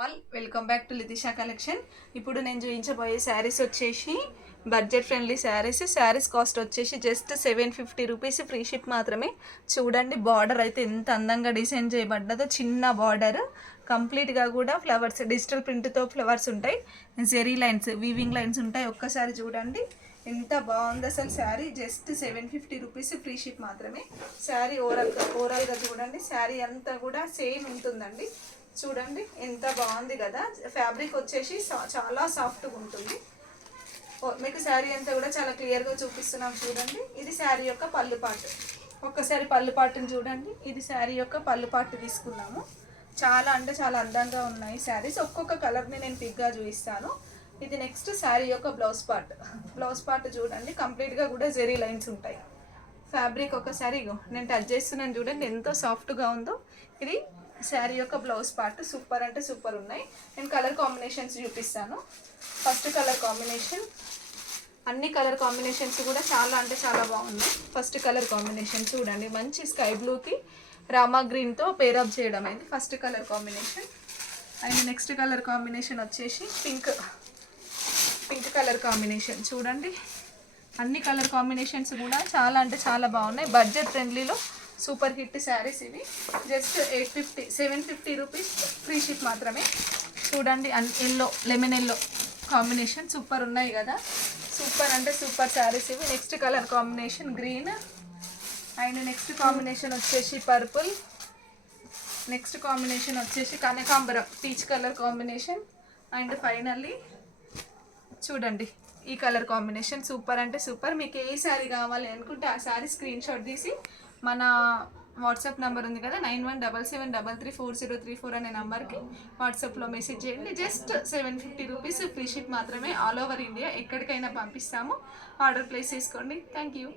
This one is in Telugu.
Welcome back to Lithisha collection. ఇప్పుడు నేను చూపించబోయే శారీస్ వచ్చేసి బడ్జెట్ ఫ్రెండ్లీ శారీస్ కాస్ట్ వచ్చేసి జస్ట్ 750 రూపీస్, ఫ్రీ షిప్ మాత్రమే. చూడండి బార్డర్ అయితే ఎంత అందంగా డిజైన్ చేయబడ్డదో. చిన్న బార్డర్ కంప్లీట్గా కూడా ఫ్లవర్స్, డిజిటల్ ప్రింట్తో ఫ్లవర్స్ ఉంటాయి, జెరీ లైన్స్, వీవింగ్ లైన్స్ ఉంటాయి. ఒక్కసారి చూడండి ఎంత బాగుంది అసలు sari. Just 750 rupees, free ship మాత్రమే. శారీ ఓవరాల్గా చూడండి, శారీ అంతా కూడా సేమ్ ఉంటుందండి. చూడండి ఎంత బాగుంది కదా. ఫ్యాబ్రిక్ వచ్చేసి చాలా సాఫ్ట్గా ఉంటుంది. మీకు శారీ అంతా కూడా చాలా క్లియర్గా చూపిస్తున్నాం చూడండి. ఇది శారీ యొక్క పళ్ళు పాటు. ఒక్కసారి పళ్ళు పాటుని చూడండి. ఇది శారీ యొక్క పళ్ళు పాటు తీసుకున్నాము. చాలా అంటే చాలా అందంగా ఉన్నాయి శారీస్. ఒక్కొక్క కలర్ని నేను పిక్గా చూపిస్తాను. ఇది నెక్స్ట్ శారీ యొక్క బ్లౌజ్ పార్ట్ చూడండి. కంప్లీట్గా కూడా జెరీ లైన్స్ ఉంటాయి. ఫ్యాబ్రిక్ ఒకసారి నేను టచ్ చేస్తున్నాను చూడండి ఎంతో సాఫ్ట్గా ఉందో. ఇది శారీ యొక్క బ్లౌజ్ పార్ట్. సూపర్ అంటే సూపర్ ఉన్నాయి. నేను కలర్ కాంబినేషన్స్ చూపిస్తాను. ఫస్ట్ కలర్ కాంబినేషన్, అన్ని కలర్ కాంబినేషన్స్ కూడా చాలా అంటే చాలా బాగున్నాయి. ఫస్ట్ కలర్ కాంబినేషన్ చూడండి, మంచి స్కై బ్లూకి రామా గ్రీన్తో పేరప్ చేయడం అయింది first colour combination. And next colour combination వచ్చేసి పింక్ కలర్ కాంబినేషన్. చూడండి అన్ని కలర్ కాంబినేషన్స్ కూడా చాలా అంటే చాలా బాగున్నాయి. బడ్జెట్ ఫ్రెండ్లీలో సూపర్ హిట్ శారీస్ ఇవి. జస్ట్ 750 రూపీస్, ఫ్రీ షిప్ మాత్రమే. చూడండి లెమన్ ఎల్లో కాంబినేషన్ సూపర్ ఉన్నాయి కదా. సూపర్ అంటే సూపర్ శారీస్ ఇవి. Next colour combination green. And next combination వచ్చేసి పర్పుల్. నెక్స్ట్ కాంబినేషన్ వచ్చేసి కనకాంబరం, peach colour combination. And finally చూడండి ఈ కలర్ కాంబినేషన్. సూపర్ అంటే సూపర్. మీకు ఏ శారీ కావాలి అనుకుంటే ఆ శారీ స్క్రీన్ షాట్ తీసి మన వాట్సాప్ నెంబర్ ఉంది కదా 9177334034 అనే నెంబర్కి వాట్సాప్లో మెసేజ్ చేయండి. జస్ట్ 750 రూపీస్, ఫ్రీ షిప్ మాత్రమే. ఆల్ ఓవర్ ఇండియా ఎక్కడికైనా పంపిస్తాము. ఆర్డర్ ప్లేస్ చేసుకోండి. Thank you.